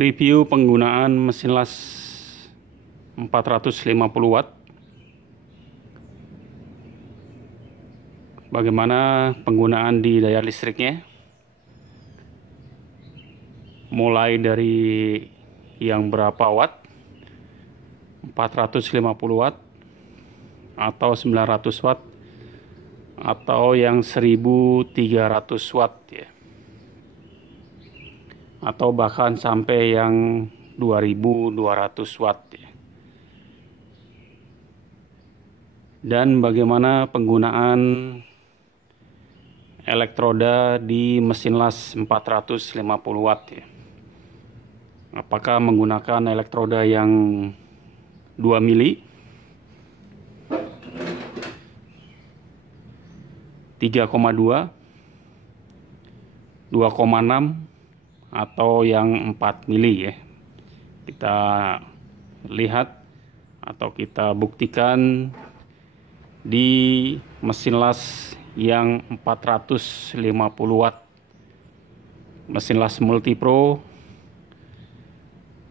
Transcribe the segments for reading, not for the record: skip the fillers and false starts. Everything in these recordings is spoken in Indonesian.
Review penggunaan mesin las 450 watt. Bagaimana penggunaan di daya listriknya? Mulai dari yang berapa watt? 450 watt atau 900 watt atau yang 1300 watt ya. Atau bahkan sampai yang 2200 watt ya. Dan bagaimana penggunaan elektroda di mesin las 450 watt ya. Apakah menggunakan elektroda yang 2 mili, 3,2, 2,6 atau yang 4 mili ya. Kita lihat atau kita buktikan di mesin las yang 450 watt, mesin las multipro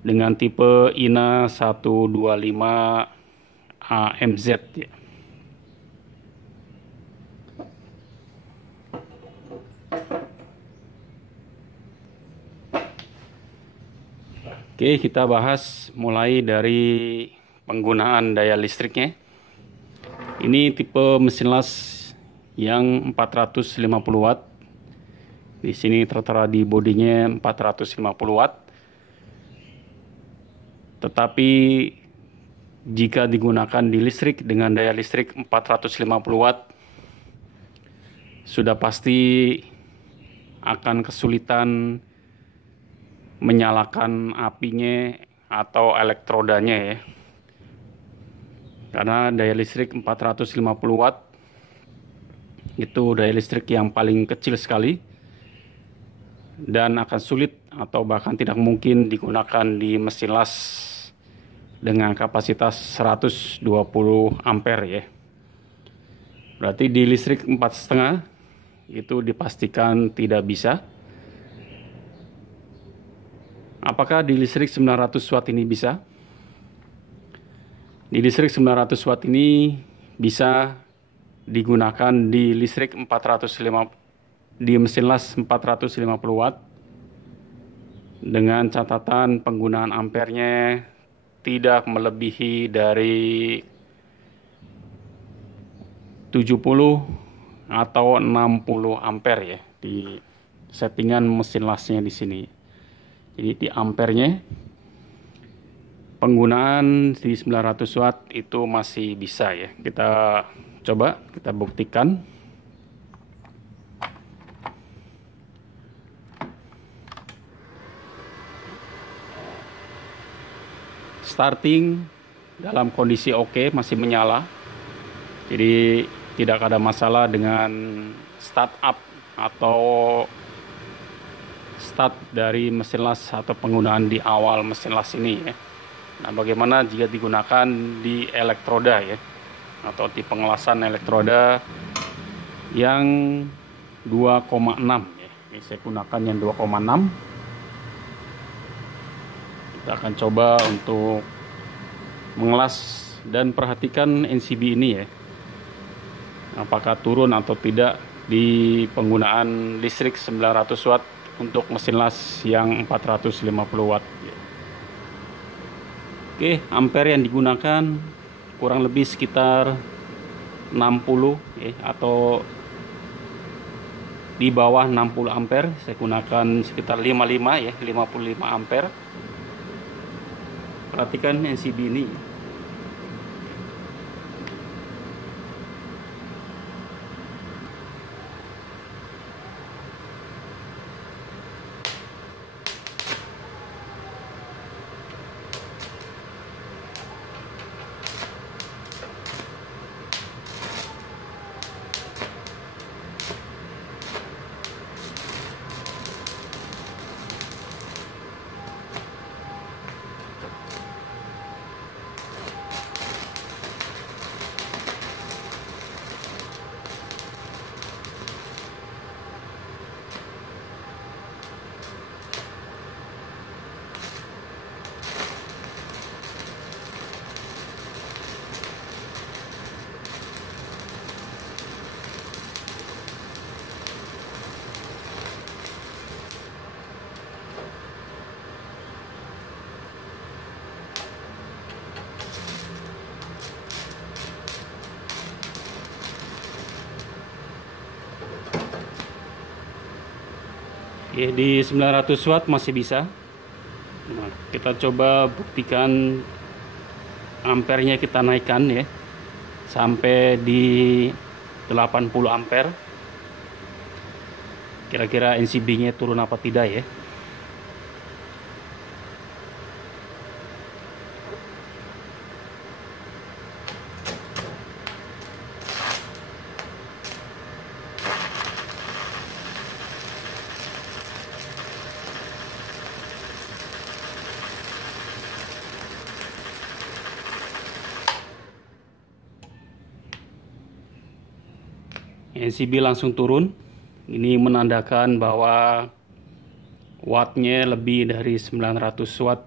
dengan tipe INA 125 AMZ ya. Oke, kita bahas mulai dari penggunaan daya listriknya. Ini tipe mesin las yang 450 watt. Di sini tertera di bodinya 450 watt. Tetapi jika digunakan di listrik dengan daya listrik 450 watt, sudah pasti akan kesulitan menyalakan apinya atau elektrodanya ya. Karena daya listrik 450 watt itu daya listrik yang paling kecil sekali dan akan sulit atau bahkan tidak mungkin digunakan di mesin las dengan kapasitas 120 ampere ya. Berarti di listrik 4,5 itu dipastikan tidak bisa. Apakah di listrik 900 watt ini bisa? Di listrik 900 watt ini bisa digunakan di listrik 450 di mesin las 450 watt dengan catatan penggunaan ampernya tidak melebihi dari 70 atau 60 ampere ya di settingan mesin lasnya di sini. Jadi di ampernya penggunaan di 900 watt itu masih bisa ya. Kita coba, kita buktikan. Starting dalam kondisi oke, masih menyala. Jadi tidak ada masalah dengan startup atau start dari mesin las atau penggunaan di awal mesin las ini ya. Nah, bagaimana jika digunakan di elektroda ya, atau di pengelasan elektroda yang 2,6 ya. Ini saya gunakan yang 2,6. Kita akan coba untuk mengelas dan perhatikan NCB ini ya, apakah turun atau tidak di penggunaan listrik 900 watt untuk mesin las yang 450 watt. Oke, ampere yang digunakan kurang lebih sekitar 60 ya, atau di bawah 60 ampere. Saya gunakan sekitar 55 ya, 55 ampere. Perhatikan NCB ini. Oke, di 900 watt masih bisa. Nah, kita coba buktikan ampernya kita naikkan ya sampai di 80 ampere. Kira-kira NCB-nya turun apa tidak ya. NCB langsung turun. Ini menandakan bahwa wattnya lebih dari 900 watt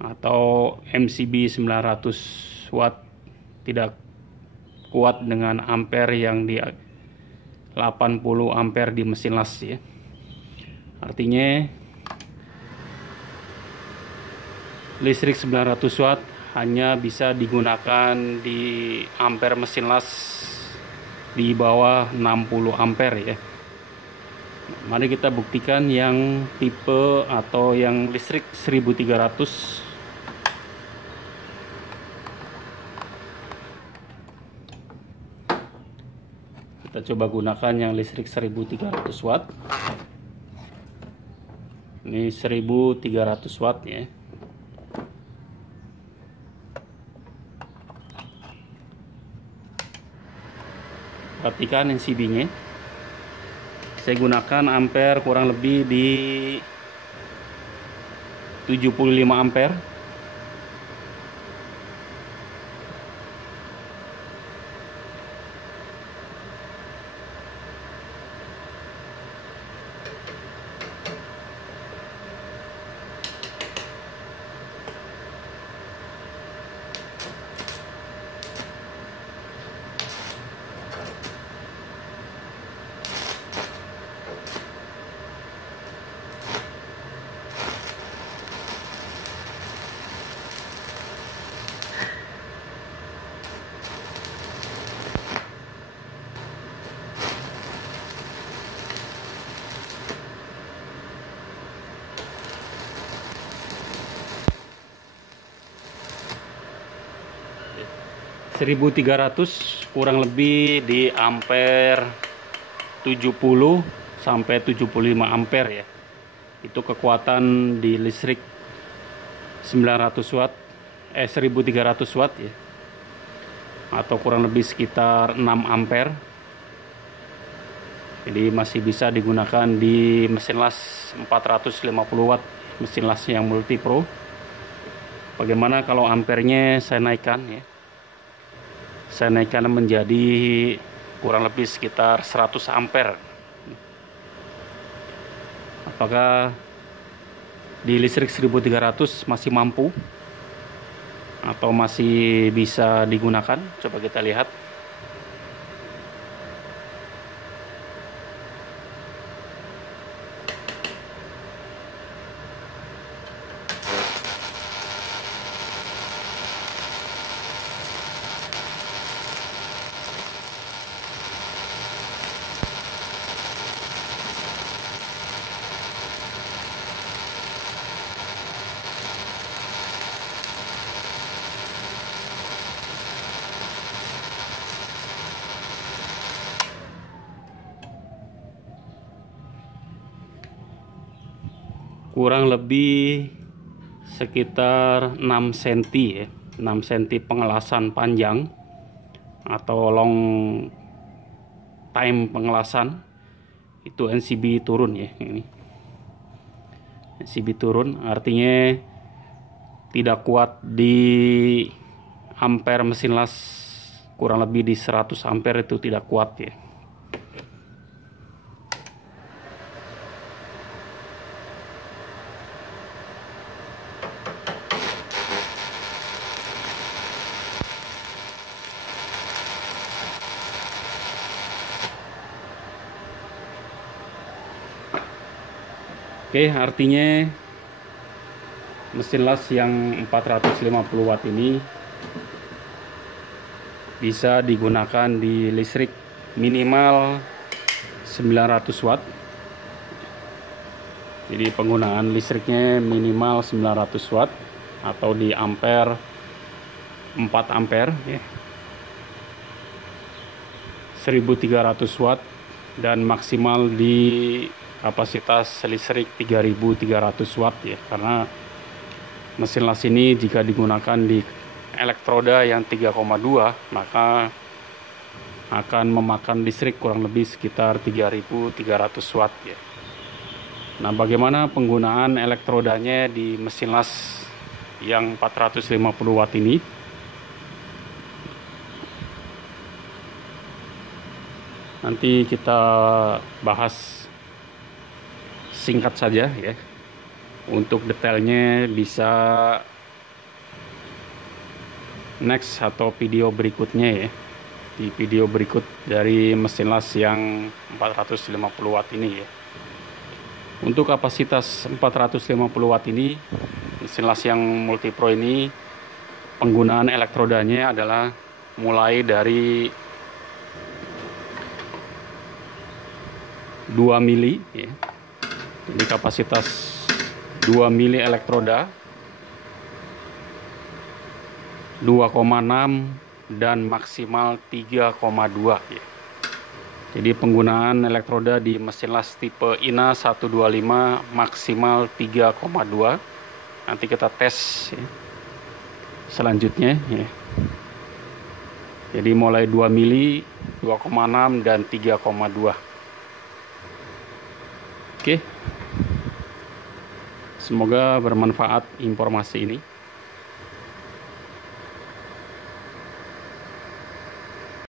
atau MCB 900 watt, tidak kuat dengan ampere yang di 80 ampere di mesin las ya. Artinya listrik 900 watt hanya bisa digunakan di ampere mesin las di bawah 60 ampere ya. Mari kita buktikan yang tipe atau yang listrik 1300. Kita coba gunakan yang listrik 1300 watt. Ini 1300 watt ya. Perhatikan NCB-nya. Saya gunakan ampere kurang lebih di 75 ampere. Seribu 1300 kurang lebih di ampere 70 sampai 75 ampere ya. Itu kekuatan di listrik 900 watt 1300 watt ya. Atau kurang lebih sekitar 6 ampere. Jadi masih bisa digunakan di mesin las 450 watt, mesin las yang multi pro. Bagaimana kalau ampernya saya naikkan ya? Saya naikkan menjadi kurang lebih sekitar 100 ampere. Apakah di listrik 1300 masih mampu atau masih bisa digunakan? Coba kita lihat. Kurang lebih sekitar 6 cm ya, 6 cm pengelasan panjang atau long time pengelasan. Itu NCB turun ya. Ini NCB turun artinya tidak kuat di ampere mesin las, kurang lebih di 100 ampere itu tidak kuat ya. Oke, artinya mesin las yang 450 watt ini bisa digunakan di listrik minimal 900 watt Jadi penggunaan listriknya minimal 900 watt atau di ampere 4 ampere ya. 1300 watt dan maksimal di kapasitas listrik 3300 watt ya, karena mesin las ini jika digunakan di elektroda yang 3,2 maka akan memakan listrik kurang lebih sekitar 3300 watt ya. Nah, bagaimana penggunaan elektrodanya di mesin las yang 450 watt ini? Nanti kita bahas singkat saja ya. Untuk detailnya bisa next atau video berikutnya ya. Di video berikut dari mesin las yang 450 watt ini ya. Untuk kapasitas 450 watt ini, mesin las yang multipro ini penggunaan elektrodanya adalah mulai dari 2 mili ya. Jadi kapasitas 2 mili elektroda, 2,6 dan maksimal 3,2 ya. Jadi penggunaan elektroda di mesin las tipe INA 125 maksimal 3,2. Nanti kita tes ya, selanjutnya ya. Jadi mulai 2 mili, 2,6 dan 3,2. Oke. Semoga bermanfaat informasi ini.